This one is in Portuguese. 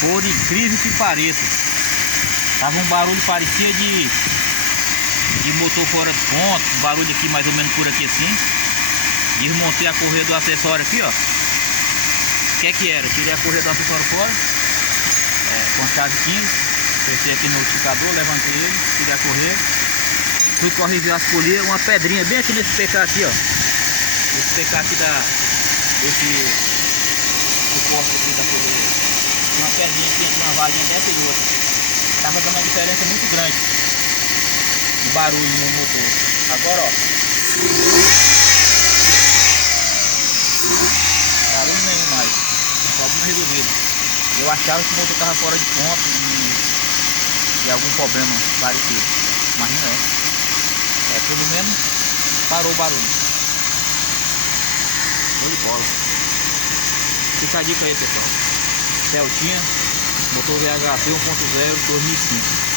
Por incrível que pareça, tava um barulho, parecia de motor fora de ponto, barulho aqui mais ou menos por aqui assim. Desmontei a correia do acessório aqui, ó. O que era? Tirei a correia do acessório fora, com chave 15, fechei aqui no notificador, levantei ele, tirei a correia, fui corrigir as polias, uma pedrinha bem aqui nesse PK aqui, ó. Esse PK aqui desse suporte aqui da correia. Uma pedrinha aqui entre uma valinha dessa e outra. Tava dando uma diferença muito grande de barulho no motor. Agora, ó, barulho nenhum mais. Problema resolvido. Eu achava que o motor tava fora de ponto e algum problema parecido, mas não é. Pelo menos parou o barulho. Show de bola. Fica a dica aí, pessoal. Celtinha, motor VHC 1.0 2005.